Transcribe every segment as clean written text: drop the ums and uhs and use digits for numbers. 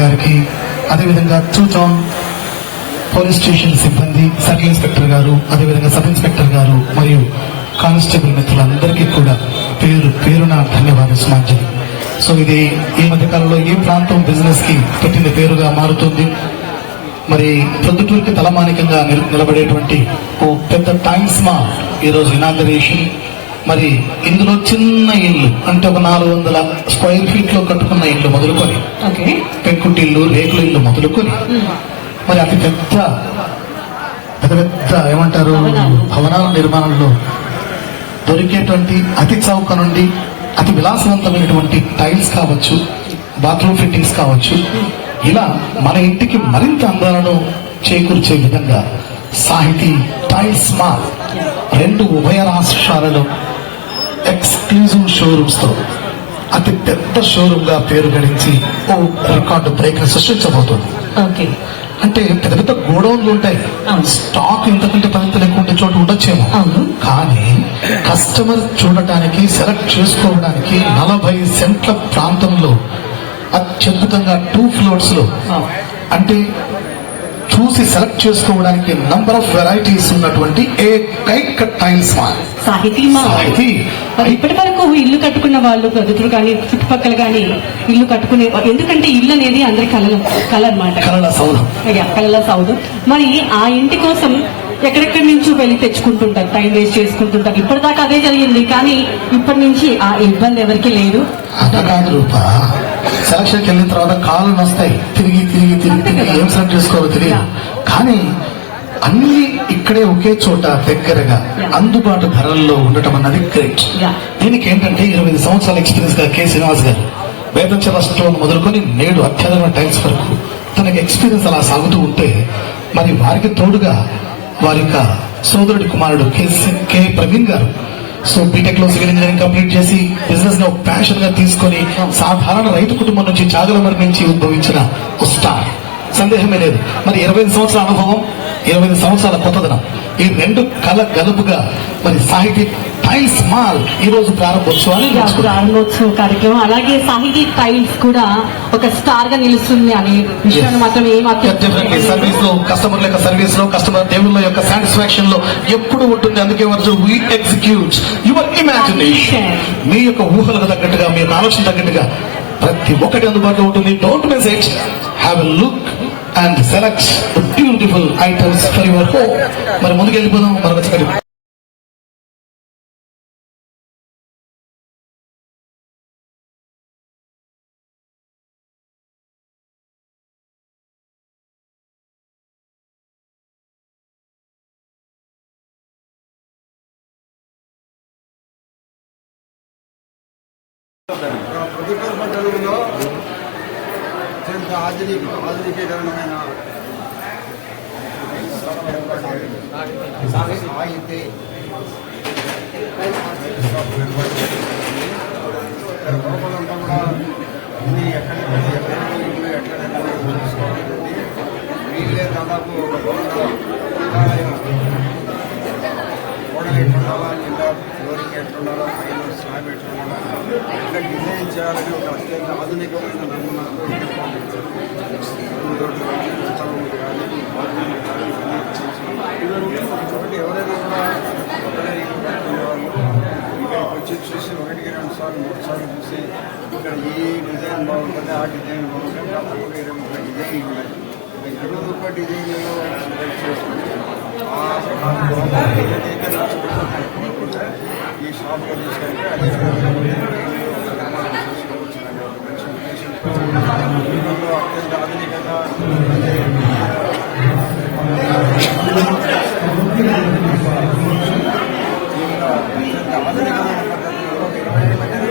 గారికి, అదేవిధంగా 2 town police station సిబ్బంది, సర్కిల్ ఇన్స్పెక్టర్ గారు, అదేవిధంగా సబ్ ఇన్స్పెక్టర్ గారు మరియు కానిస్టేబుల్ మిత్రులందరికీ కూడా పేరు పేరున ధన్యవాదాలు సమాజం. సో ఇది ఈ మధ్యకాలంలో ఈ ప్రాంతం బిజినెస్ కి పెట్టిన పేరుగా మారుతుంది. మరి ప్రొద్దుటూరుకి తలమానికంగా నిలబడేటువంటి ఓ పెద్ద టైమ్స్ మా ఈరోజు ఇనాగరేషన్. మరి ఇందులో చిన్న ఇల్లు అంటే ఒక 400 స్క్వేర్ ఫీట్ లో కట్టుకున్న ఇల్లు మొదలుకొని, పెంకుటిల్లు, రేకుల ఇల్లు మొదలుకొని, మరి అతి పెద్ద ఏమంటారు భవనాల నిర్మాణంలో దొరికేటువంటి అతి చౌక నుండి అతి విలాసవంతమైనటువంటి టైల్స్ కావచ్చు, బాత్రూమ్ ఫిట్టింగ్స్ కావచ్చు, ఇలా మన ఇంటికి మరింత అందాలను చేకూర్చే విధంగా సాహితీ టైల్స్ మాల్ 2 ఉభయ రాష్ట్రాలలో ఎక్స్క్లూజివ్ షోరూమ్స్ తో అతి పెద్ద షోరూమ్ గా పేరు గడించి ఓ రికార్డు బ్రేక్ సృష్టించబోతుంది. అంటే పెద్ద పెద్ద గోడౌన్లు ఉంటాయి, స్టాక్ ఇంతకంటే పద్ధతి లేకుంటే చోటు ఉండొచ్చేమో, కానీ కస్టమర్ చూడటానికి సెలెక్ట్ చేసుకోవడానికి 40 సెంట్ల ప్రాంతంలో అత్యద్భుతంగా 2 ఫ్లోర్స్ లో అంటే చూసి సెలెక్ట్ చేసుకోవడానికి నంబర్ ఆఫ్ వెరైటీస్ ఉన్నటువంటి ఏకైక టైల్స్ సాహితీ. ఇప్పటి వరకు ఇల్లు కట్టుకున్న వాళ్ళు ప్రజలు కానీ చుట్టుపక్కల కానీ ఇల్లు కట్టుకునే, ఎందుకంటే ఇల్లు అనేది అందరి కళ అనమాట, కళల సౌధం. మరి ఆ ఇంటి కోసం ఎక్కడెక్కడి నుంచి వెళ్ళి తెచ్చుకుంటుంటారు, టైం వేస్ట్ చేసుకుంటుంటారు. ఇప్పటిదాకా అదే జరిగింది, కానీ ఇప్పటి నుంచి ఆ ఇబ్బంది ఎవరికి లేదు. సెలక్షన్కి వెళ్ళిన తర్వాత కాళ్ళు వస్తాయి, తిరిగి ఏం సెలెక్ట్ చేసుకోవాలో తెలియదు. కానీ అన్ని ఇక్కడే ఒకే చోట దగ్గరగా అందుబాటు ధరల్లో ఉండటం అన్నది గ్రేట్. దీనికి ఏంటంటే 25 సంవత్సరాల ఎక్స్పీరియన్స్ గా కె శ్రీనివాస్ గారు వేదంచల స్టోన్ మొదలుకొని నేడు అత్యధిక టైల్స్ వరకు తనకి ఎక్స్పీరియన్స్ అలా సాగుతూ ఉంటే, మరి వారికి తోడుగా వారి యొక్క సోదరుడి కుమారుడు కె ప్రవీణ్ గారు సో బీటెక్ లో సివిల్ ఇంజనీరింగ్ కంప్లీట్ చేసి బిజినెస్ ను ప్యాషన్ గా తీసుకొని సాధారణ రైతు కుటుంబం నుంచి చాగలమరి నుంచి ఉద్భవించిన స్టార్, సందేహమే లేదు. మరి 25 సంవత్సరాల అనుభవం, 25 సంవత్సరాల కొత్తదనం, ఈ 2 కళ గలుపుగా మరి సాహితీ టైల్స్ మాల్ ఈ రోజు ప్రారంభోత్సవ కార్యక్రమం. అలాగే సాహితీ టైల్స్ కూడా ఒక స్టార్ గా నిలుస్తుంది అనే విషయాన్ని మాత్రం సర్వీస్ లో కస్టమర్ల యొక్క సర్వీస్ లో కస్టమర్ దేవుళ్ళ యొక్క సాటిస్ఫాక్షన్ లో ఎప్పుడు ఉంటుంది. అందుకే వి ఎగ్జిక్యూట్ యువర్ ఇమాజినేషన్. మీ యొక్క ఊహలకు తగ్గట్టుగా, మీ యొక్క ఆలోచన తగ్గట్టుగా ప్రతి ఒక్కటి అందుబాటులో ఉంటుంది. Don't miss it. Have a look and select beautiful items for your home. మరి ముందుకు వెళ్ళిపోదాం. మరొక ప్రొద్దుటూరు పట్టణంలో అత్యంత ఆధునికీకరణమైన సాహితీ లోపలంతా కూడా అన్ని ఎక్కడెక్కడ ఇల్లు ఎట్లా చూసుకోవాలండి. వీళ్ళే దాదాపు గోడ ఎట్లుండాలా, కింద ఫ్లోరింగ్ ఎట్లుండాలా, పైన స్లాబ్ ఎట్లుండాలా, ఇంకా డిజైన్ చేయాలని ఒక అత్యంత ఆధునికమైన నమూనాతో కాబట్టి ఎవరైనా కూడా ఒకటే ఇల్లు కట్టుకునే వాళ్ళు ఇక్కడికి వచ్చి చూసి 1కి 2 సార్లు 3 సార్లు చూసి ఇక్కడ ఈ డిజైన్ బాగుంటుంది, ఆ డిజైన్ బాగుంటుంది, అప్పుడు 20 డిజైన్ ఉన్నాయి. 20 డిజైన్లలో సెలెక్ట్ చేసుకుంటే ఈ షాప్లో తీసుకుంటే అదే అత్యంత ఆధునికంగా ఆధునికమైన పద్ధతుల్లో 20 మంది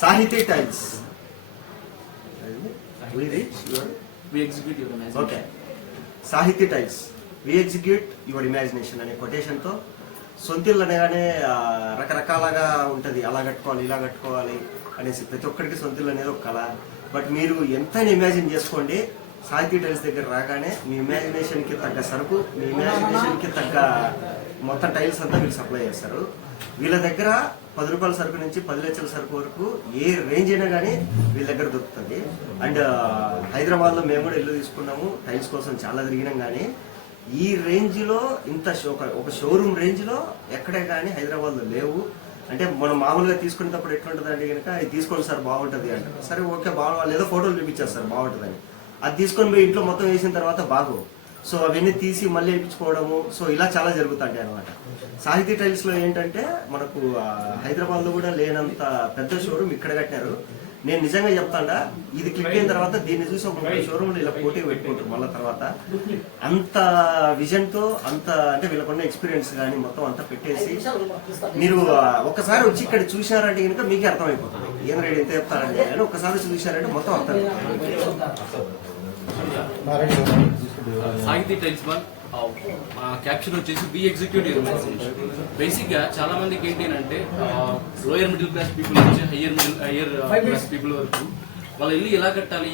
Sahiti Tiles. We execute your imagination. Okay. Sahiti Tiles. We execute your imagination అనే కొటేషన్తో సొంతిల్లు అనగానే రకరకాలుగా ఉంటుంది, అలా కట్టుకోవాలి ఇలా కట్టుకోవాలి అనేసి ప్రతి ఒక్కరికి సొంతిల్లు అనేది ఒక కళ. బట్ మీరు ఎంతైనా ఇమాజిన్ చేసుకోండి, సాహితీ టైల్స్ దగ్గర రాగానే మీ ఇమాజినేషన్కి తగ్గ సరుకు, మీ ఇమాజినేషన్కి తగ్గ మొత్తం టైల్స్ అంతా మీరు సప్లై చేస్తారు. వీళ్ళ దగ్గర 10 రూపాయల సరుకు నుంచి 10 లక్షల సరుకు వరకు ఏ రేంజ్ అయినా కానీ వీళ్ళ దగ్గర దొరుకుతుంది. అండ్ హైదరాబాద్లో మేము కూడా ఇల్లు తీసుకున్నాము, టైల్స్ కోసం చాలా తిరిగినాం. కానీ ఈ రేంజ్లో ఇంత ఒక షోరూమ్ రేంజ్లో ఎక్కడే కానీ హైదరాబాద్లో లేవు. అంటే మనం మామూలుగా తీసుకునేటప్పుడు ఎట్లుంటుంది అంటే కనుక ఇది తీసుకోండి సార్ బాగుంటుంది అంటారు. సరే ఓకే బాగుంది, లేదా ఫోటోలు చూపించేస్తారు బాగుంటుందని. అది తీసుకొని పోయి ఇంట్లో మొత్తం వేసిన తర్వాత బాగు, సో అవన్నీ తీసి మళ్ళీ వేయించుకోవడము, సో ఇలా చాలా జరుగుతుంటాయి అనమాట. సాహితీ టైల్స్ లో ఏంటంటే మనకు హైదరాబాద్ లో కూడా లేనంత పెద్ద షోరూమ్ ఇక్కడ కట్టినారు. నేను నిజంగా చెప్తాడా, ఇది క్లిక్ అయిన తర్వాత దీన్ని చూసి ఒక 3 షోరూమ్లు ఇలా పోటీ పెట్టుకుంటారు మళ్ళీ తర్వాత. అంత విజన్ తో, అంత అంటే వీళ్ళకున్న ఎక్స్పీరియన్స్ కానీ మొత్తం అంతా పెట్టేసి మీరు ఒక్కసారి వచ్చి ఇక్కడ చూశారంటే కనుక మీకే అర్థమైపోతుంది ఏం రేడు ఎంత చెప్తారంటే. కానీ ఒక్కసారి చూశారంటే మొత్తం అర్థం. సాహితీ టైల్స్ వన్ క్యాప్షన్ వచ్చేసి వి ఎగ్జిక్యూట్ యువర్ ఇమాజినేషన్. బేసిక్ గా చాలా మందికి ఏంటి అంటే లోయర్ మిడిల్ క్లాస్ పీపుల్ నుంచి హయ్యర్ క్లాస్ పీపుల్ వరకు వాళ్ళ ఇల్లు ఎలా కట్టాలి,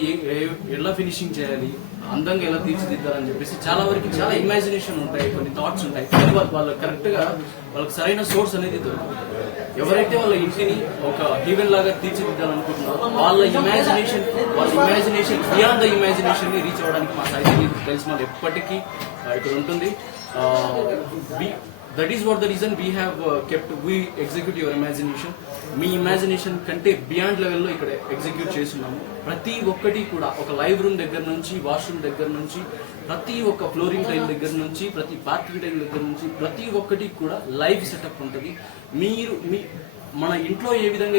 ఎలా ఫినిషింగ్ చేయాలి, అందంగా ఎలా తీర్చిదిద్దాలని చెప్పేసి చాలా వరకు చాలా ఇమాజినేషన్ ఉంటాయి, కొన్ని థాట్స్ ఉంటాయి. వాళ్ళు కరెక్ట్ గా వాళ్ళకి సరైన సోర్స్ అనేది దొరుకుతుంది. ఎవరైతే వాళ్ళ ఇంటిని ఒక హీవెన్ లాగా తీర్చిదిద్దాలనుకుంటున్నారో వాళ్ళ ఇమాజినేషన్ బియాండ్ ద ఇమాజినేషన్ ని రీచ్ అవ్వడానికి మా సాహితీ టైల్స్ మాల్ ఎప్పటికీ ఇక్కడ ఉంటుంది. That is what the reason we have kept we execute your imagination. Me imagination కంటే బియాండ్ లెవెల్లో ఇక్కడ ఎగ్జిక్యూట్ చేస్తున్నాము. ప్రతి ఒక్కటి కూడా ఒక లైవ్ రూమ్ దగ్గర నుంచి, వాష్రూమ్ దగ్గర నుంచి, ప్రతి ఒక్క ఫ్లోరింగ్ టైల్ దగ్గర నుంచి, ప్రతి పార్కింగ్ టైల్ దగ్గర నుంచి ప్రతి ఒక్కటి కూడా లైవ్ సెటప్ ఉంటుంది. మీరు మన ఇంట్లో ఏ విధంగా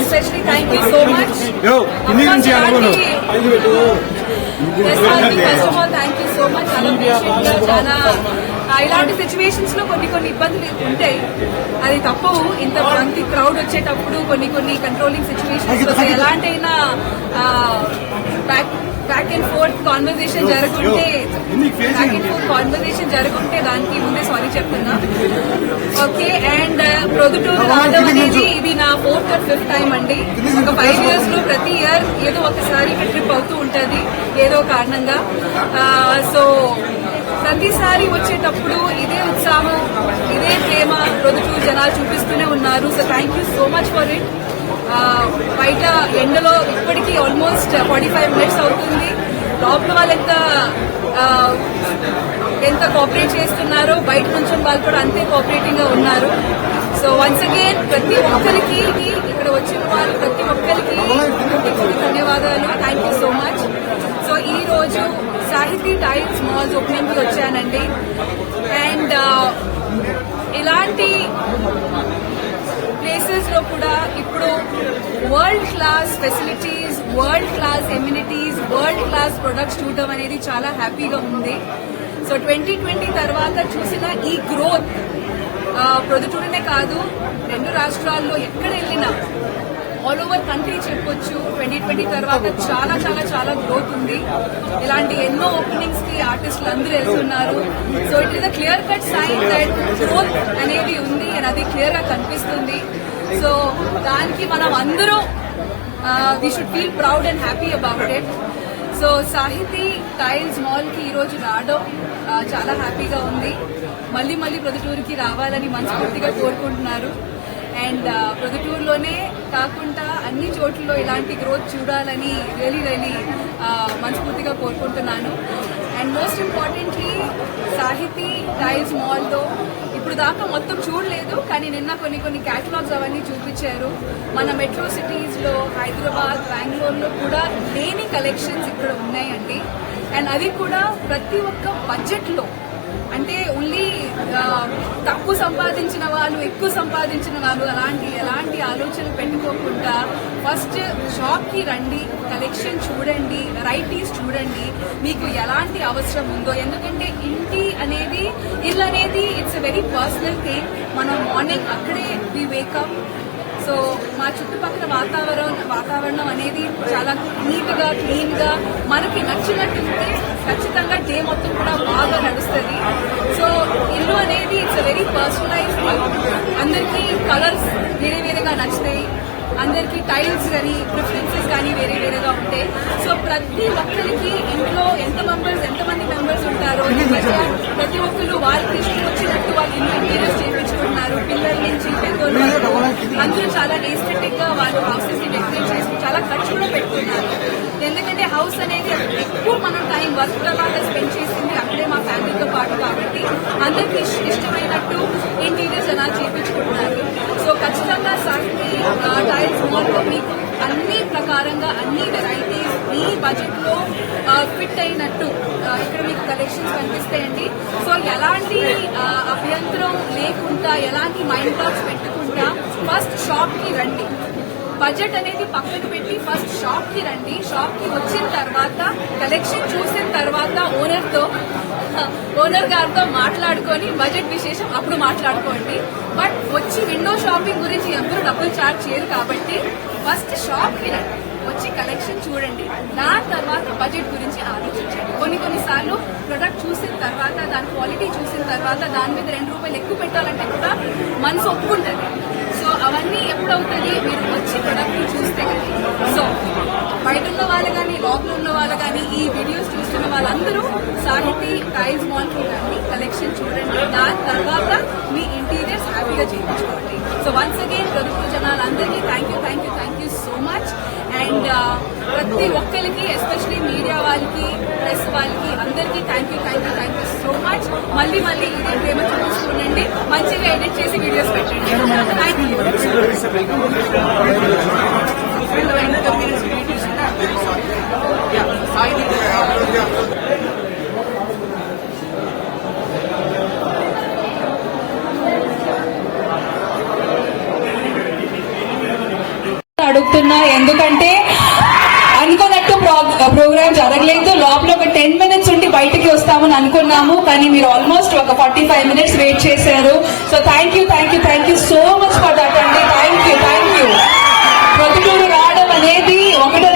especially thank you so much. First of all, thank you so much. చాలా ఇలాంటి సిచ్యువేషన్స్ లో కొన్ని ఇబ్బందులు ఉంటాయి, అది తప్పవు. ఇంత మంది క్రౌడ్ వచ్చేటప్పుడు కొన్ని కంట్రోలింగ్ సిచ్యువేషన్స్ ఎలాంటైనా బ్యాక్ అండ్ ఫోర్త్ కాన్వర్సేషన్ జరుగుంటే దానికి ముందే సారీ చెప్తున్నా. ఓకే, అండ్ ప్రొద్దుటూరు రావడం అనేది ఇది నా 4th or 5th టైం అండి. ఒక 5 years లో ప్రతి ఇయర్ ఏదో ఒకసారి ట్రిప్ అవుతూ ఉంటది ఏదో కారణంగా. సో ప్రతిసారి వచ్చేటప్పుడు ఇదే ఉత్సాహం, ఇదే ప్రేమ ప్రొద్దుటూరు జనాలు చూపిస్తూనే ఉన్నారు. So thank you so much for it. బయట ఎండలో ఇప్పటికీ ఆల్మోస్ట్ 45 minutes అవుతుంది. లోపల వాళ్ళు ఎంత కోఆపరేట్ చేస్తున్నారో బయట నుంచి వాళ్ళు కూడా అంతే కోఆపరేటింగ్ గా ఉన్నారు. సో వన్స్ అగైన్ ప్రతి ఒక్కరికి ఇక్కడ వచ్చిన వాళ్ళు ప్రతి ఒక్కరికి ధన్యవాదాలు. Thank you so much. So ఈ రోజు సాహితీ టైల్స్ మాల్స్ ఓపెనింగ్ కి వచ్చానండి. అండ్ ఇలాంటి ప్లేసెస్ లో కూడా ఇప్పుడు world class facilities, world class amenities, world class products చూడడం అనేది చాలా హ్యాపీగా ఉంది. సో 2020 తర్వాత చూసిన ఈ గ్రోత్ ప్రొద్దుటూరునే కాదు, 2 రాష్ట్రాల్లో ఎక్కడ వెళ్ళినా ఆల్ ఓవర్ కంట్రీ చెప్పొచ్చు 2020 తర్వాత చాలా చాలా చాలా గ్రోత్ ఉంది. ఇలాంటి ఎన్నో ఓపెనింగ్స్ కి ఆర్టిస్టులు అందరూ వెళ్తున్నారు. So it is a clear cut sign that growth అనేది ఉంది అండ్ అది క్లియర్ గా కనిపిస్తుంది. సో దానికి మనం అందరూ we should feel proud and happy about it. So సాహితీ టైల్స్ మాల్ కి ఈ రోజు రావడం చాలా హ్యాపీగా ఉంది. మళ్ళీ మళ్ళీ ప్రొద్దుటూరుకి రావాలని మనస్ఫూర్తిగా కోరుకుంటున్నారు. అండ్ ప్రొద్దుటూరులోనే కాకుండా అన్ని చోట్లలో ఇలాంటి గ్రోత్ చూడాలని రియలీ మనస్ఫూర్తిగా కోరుకుంటున్నాను. అండ్ మోస్ట్ ఇంపార్టెంట్లీ సాహితీ టైల్స్ మాల్లో ఇప్పుడు దాకా మొత్తం చూడలేదు, కానీ నిన్న కొన్ని క్యాటలాగ్స్ అవన్నీ చూపించారు. మన మెట్రో సిటీస్ లో హైదరాబాద్, బెంగళూరులో కూడా లేని కలెక్షన్స్ ఇక్కడ ఉన్నాయండి. అండ్ అది కూడా ప్రతి ఒక్క బడ్జెట్ లో, అంటే ఓన్లీ తక్కువ సంపాదించిన వాళ్ళు, ఎక్కువ సంపాదించిన వాళ్ళు ఎలాంటి ఆలోచనలు పెట్టుకోకుండా ఫస్ట్ షాప్ కి రండి, కలెక్షన్ చూడండి, వెరైటీస్ చూడండి, మీకు ఎలాంటి అవసరం ఉందో. ఎందుకంటే ఇల్లు అనేది it's a very personal thing. మనం మార్నింగ్ అక్కడే వి వేకప్. సో మా చుట్టుపక్కల వాతావరణం అనేది చాలా నీట్ గా, క్లీన్ గా మనకి నచ్చినట్టు ఉంటే ఖచ్చితంగా డే మొత్తం కూడా బాగా నడుస్తుంది. సో ఇల్లు అనేది ఇట్స్ వెరీ పర్సనలైజ్డ్. అందరికీ కలర్స్ వేరేగా నచ్చుతాయి, అందరికీ టైల్స్ కానీ ప్రిఫరెన్సెస్ కానీ వేరేగా ఉంటాయి. సో ప్రతి ఒక్కరికి ఇంట్లో ఎంతమంది మెంబర్స్ ఉంటారో ప్రతి ఒక్కరు వాళ్ళకి ఇష్టం వచ్చినట్టు వాళ్ళు ఇంటీరియర్స్ చేయించుకుంటున్నారు. పిల్లల నుంచి పెద్దోళ్ళు అందరూ చాలా ఎస్థెటిక్ గా వాళ్ళు హౌసెస్ ని డెకరేట్ చేసి చాలా ఖర్చు కూడా పెట్టుకున్నారు. ఎందుకంటే హౌస్ అనేది ఎక్కువ మనం టైం వర్క్ తర్వాత స్పెండ్ చేసింది అక్కడే మా ఫ్యామిలీతో పాటు కాబట్టి అందరికి ఇష్టమైనట్టు ఇంటీరియర్స్ అలా చేయించుకుంటున్నారు. సో ఖచ్చితంగా సాహితీ టైల్స్ మాల్లో మీకు అన్ని ప్రకారంగా అన్ని వెరైటీస్ మీ బడ్జెట్ లో ఫిట్ అయినట్టు ఇక్కడ మీకు కలెక్షన్స్ కనిపిస్తాయండి. సో ఎలాంటి అభ్యంతరం లేకుండా, ఎలాంటి మైండ్ థాట్స్ పెట్టుకుంటా ఫస్ట్ షాప్ కి రండి. బడ్జెట్ అనేది పక్కన పెట్టి ఫస్ట్ షాప్ కి రండి. షాప్ కి వచ్చిన తర్వాత కలెక్షన్ చూసిన తర్వాత ఓనర్ గారితో మాట్లాడుకొని బడ్జెట్ విశేషం అప్పుడు మాట్లాడుకోండి. బట్ వచ్చి విండో షాపింగ్ గురించి ఎవరు డబ్బులు చార్జ్ చేయరు కాబట్టి ఫస్ట్ షాప్ కి రండి, వచ్చి కలెక్షన్ చూడండి, దాని తర్వాత బడ్జెట్ గురించి ఆలోచించండి. కొన్నిసార్లు ప్రొడక్ట్ చూసిన తర్వాత, దాని క్వాలిటీ చూసిన తర్వాత దాని మీద 2 రూపాయలు ఎక్కువ పెట్టాలంటే కూడా మనసు ఒప్పుకుంటుంది. సో అవన్నీ ఎప్పుడవుతుంది, మీరు వచ్చి ప్రొడక్ట్ చూస్తే కానీ. సో బయట ఉన్న వాళ్ళు కానీ, లోపల ఉన్న వాళ్ళు కానీ, ఈ వీడియోస్ చూస్తున్న వాళ్ళందరూ సాహితీ టైల్స్ మాల్ కి రండి, కలెక్షన్ చూడండి, దాని తర్వాత మీ ఇంటీరియర్స్ హ్యాపీగా చేయించుకోండి. సో వన్స్ అగైన్ ప్రొద్దుటూరు జనాలందరికీ thank you so much. And ప్రతి ఒక్కరికి, ఎస్పెషలీ మీడియా వాళ్ళకి, ప్రెస్ వాళ్ళకి అందరికీ థ్యాంక్ యూ సో మచ్. మళ్ళీ ఇదే ప్రేమ చూపించుకోండి, మంచిగా ఎడిట్ చేసి వీడియోస్ పెట్టండి. Thank you. అడుగుతున్నా, ఎందుకంటే అనుకున్నట్టు ప్రోగ్రామ్ జరగలేదు. లోపల ఒక 10 minutes ఉండి బయటకి వస్తామని అనుకున్నాము, కానీ మీరు ఆల్మోస్ట్ ఒక 45 minutes వెయిట్ చేశారు. So thank you so much for that అండి. Thank you. ప్రొద్దుటూరు రావడం అనేది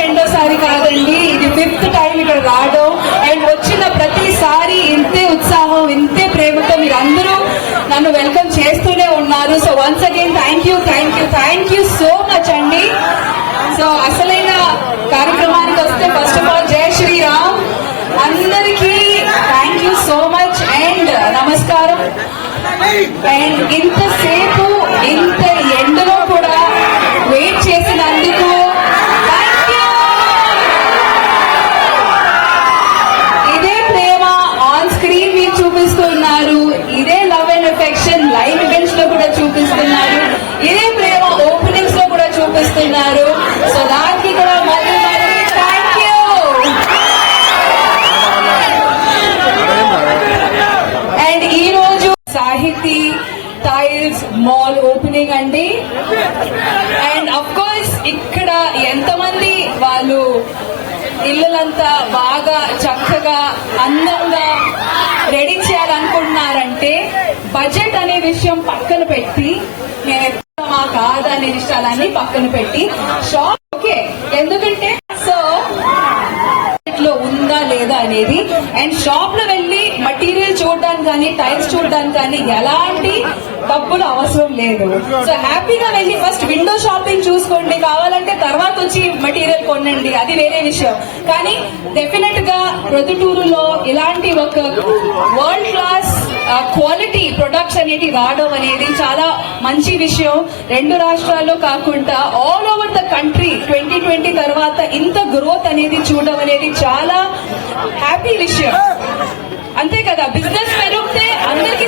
రెండోసారి కాదండి, ఇది 5th టైం ఇక్కడ రావడం. అండ్ వచ్చిన ప్రతిసారి ఇంతే ఉత్సాహం, ఇంతే ప్రేమతో మీరు అందరూ నన్ను వెల్కమ్ చేస్తూనే ఉన్నారు. So once again thank you so much అండి. సో అసలైన కార్యక్రమానికి వస్తే ఫస్ట్ ఆఫ్ ఆల్ జై శ్రీరామ్ అందరికీ thank you so much and నమస్కారం. అండ్ ఇంతసేపు ఇంత ఎండలో కూడా వెయిట్ చేసినందుకు ఇదే ప్రేమ ఆన్ స్క్రీన్ మీరు చూపిస్తూ మార్నింగ్ అండి. అండ్ అఫ్ కోర్స్ ఇక్కడ ఎంతమంది వాళ్ళు ఇల్లులంతా బాగా చక్కగా అందంగా రెడీ చేయాలనుకుంటున్నారంటే బడ్జెట్ అనే విషయం పక్కన పెట్టి మేము కాదా అనే విషయాలన్నీ పక్కన పెట్టి షాప్ ఓకే, ఎందుకంటే సో లో ఉందా లేదా అనేది అండ్ షాప్ లో వెళ్ళి మటీరియల్ చూడడానికి కానీ టైల్స్ చూడడానికి కానీ ఎలాంటి డబ్బులు అవసరం లేదు. సో హ్యాపీగా వెళ్ళి ఫస్ట్ విండో షాపింగ్ చూసుకోండి, కావాలంటే తర్వాత వచ్చి మటీరియల్ కొనండి, అది వేరే విషయం. కానీ డెఫినెట్ గా ప్రొద్దుటూరులో ఇలాంటి ఒక వరల్డ్ క్లాస్ క్వాలిటీ ప్రొడక్ట్స్ అనేది రావడం అనేది చాలా మంచి విషయం. 2 రాష్ట్రాల్లో కాకుండా ఆల్ ఓవర్ ద కంట్రీ 2020 తర్వాత ఇంత గ్రోత్ అనేది చూడడం అనేది చాలా హ్యాపీ విషయం. అంతే కదా, బిజినెస్ పెరిగితే అందరికీ